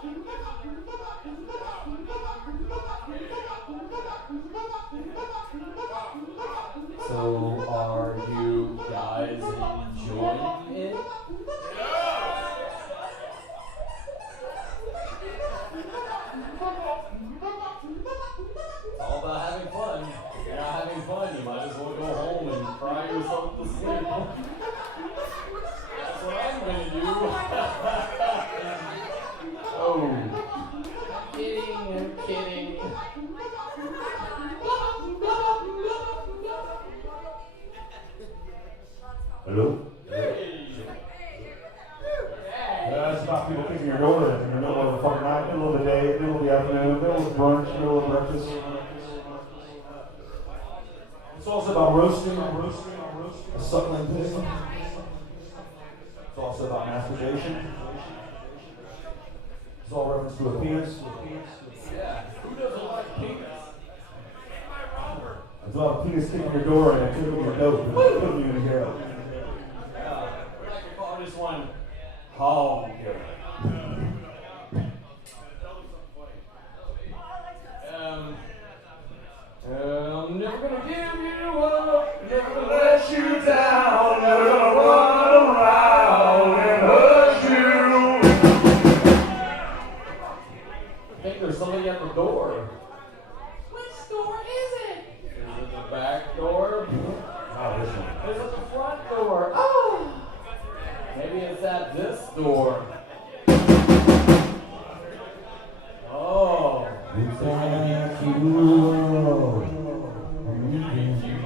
So, are you guys enjoying it? It's all about having fun. If you're not having fun, you might as well go home and cry yourself to sleep. That's what I'm gonna do. Oh. I'm kidding. Hello? Hey. It's about people kicking your door in the middle of the fucking night, middle of the day, middle of the afternoon, middle of brunch, middle of breakfast. It's also about roasting a suckling pig. It's also about masturbation. It's all reference to a penis. Yeah, who doesn't like penis? It's about a penis kicking your door and kicking your dope and putting you in jail. Yeah, we like to call this one hog. I'm never gonna give you up, never gonna let you down, never gonna run around and hurt you. I think there's somebody at the door. Which door is it? Is it the back door? Oh, this one. Is it the front door? Oh! Maybe it's at this door. Oh. You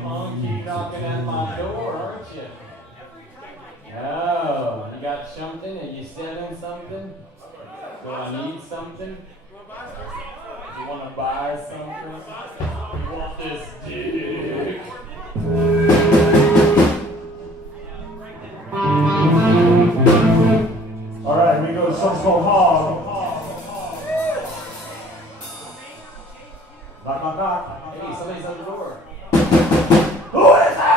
monkey knocking at my door, aren't you? Oh, you got something? Are you selling something? Do I need something? You want to buy something? You want this dick? All right, we go to something called hog. Knock, knock, knock. Hey, somebody's at the door. Who is that?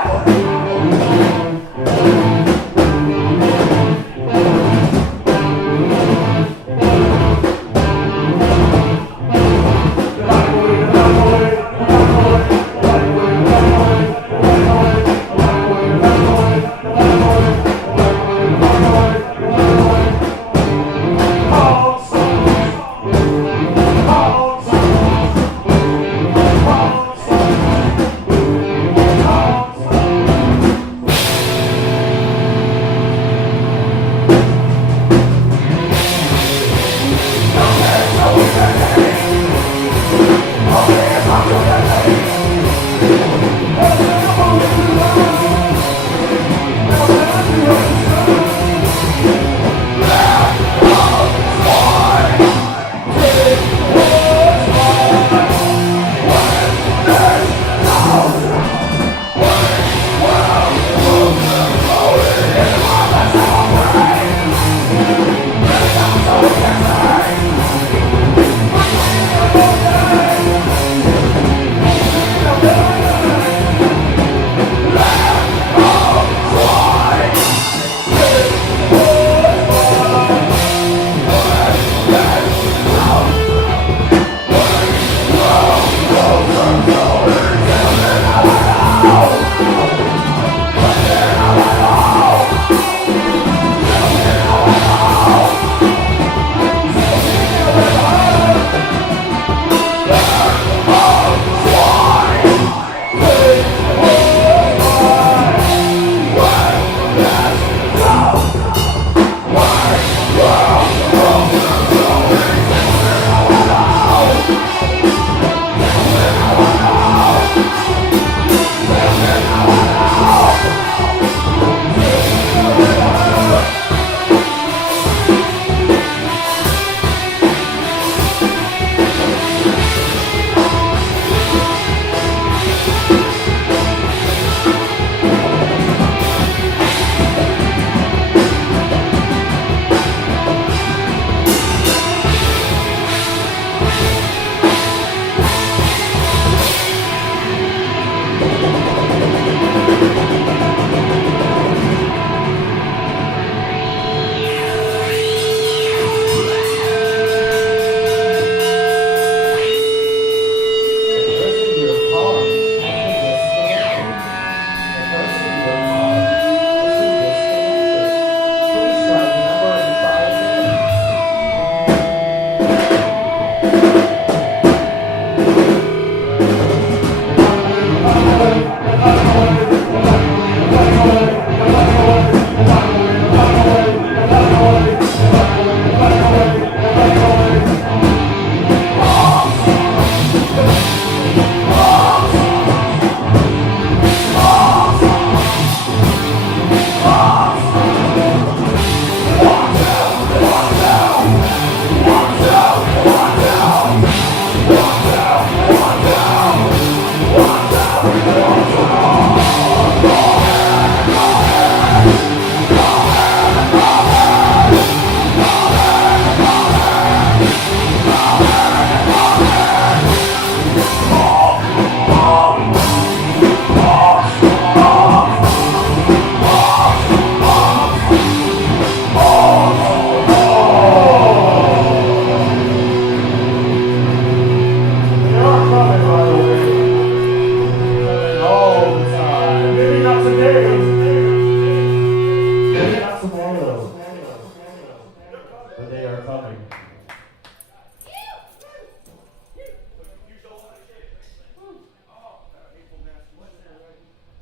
coming.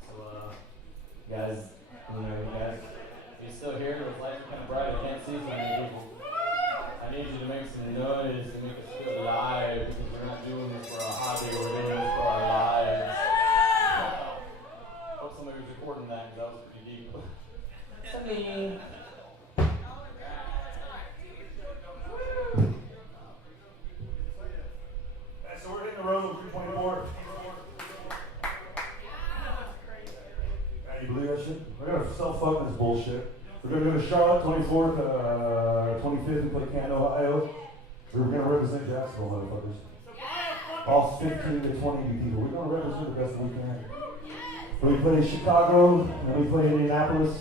So, guys, if you're still here, the lights are kind of bright. I can't see so many people. I need you to make some noise to make us feel alive because we're not doing this for our hobby, we're doing this for our lives. Hope somebody was recording that because that was pretty deep. Somebody. So we're hitting the road with 324. Can you believe that shit? We're gonna self-fuck this bullshit. We're gonna go to Charlotte, 24th, 25th, and play Canton, Ohio. We're gonna represent Jacksonville, motherfuckers. All 15 to 20 people. We're gonna represent the best we can. Then we play Chicago, and then we play Indianapolis.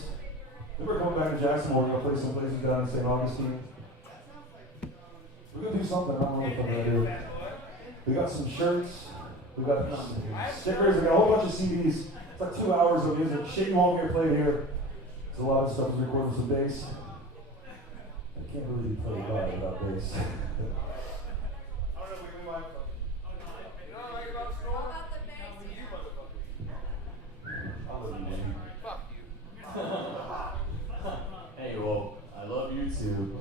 Then we're going back to Jacksonville. We're gonna play some places down in St. Augustine. We're gonna do something. I don't know what we're gonna do. We got some shirts. We got some stickers. We got a whole bunch of CDs. It's like 2 hours of music. Shit you won't hear played here. There's a lot of stuff to record with some bass. I can't really play live without bass. I don't know if we might. I love you, man. Fuck you. Hey, well, I love you too.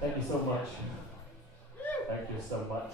Thank you so much. Thank you so much.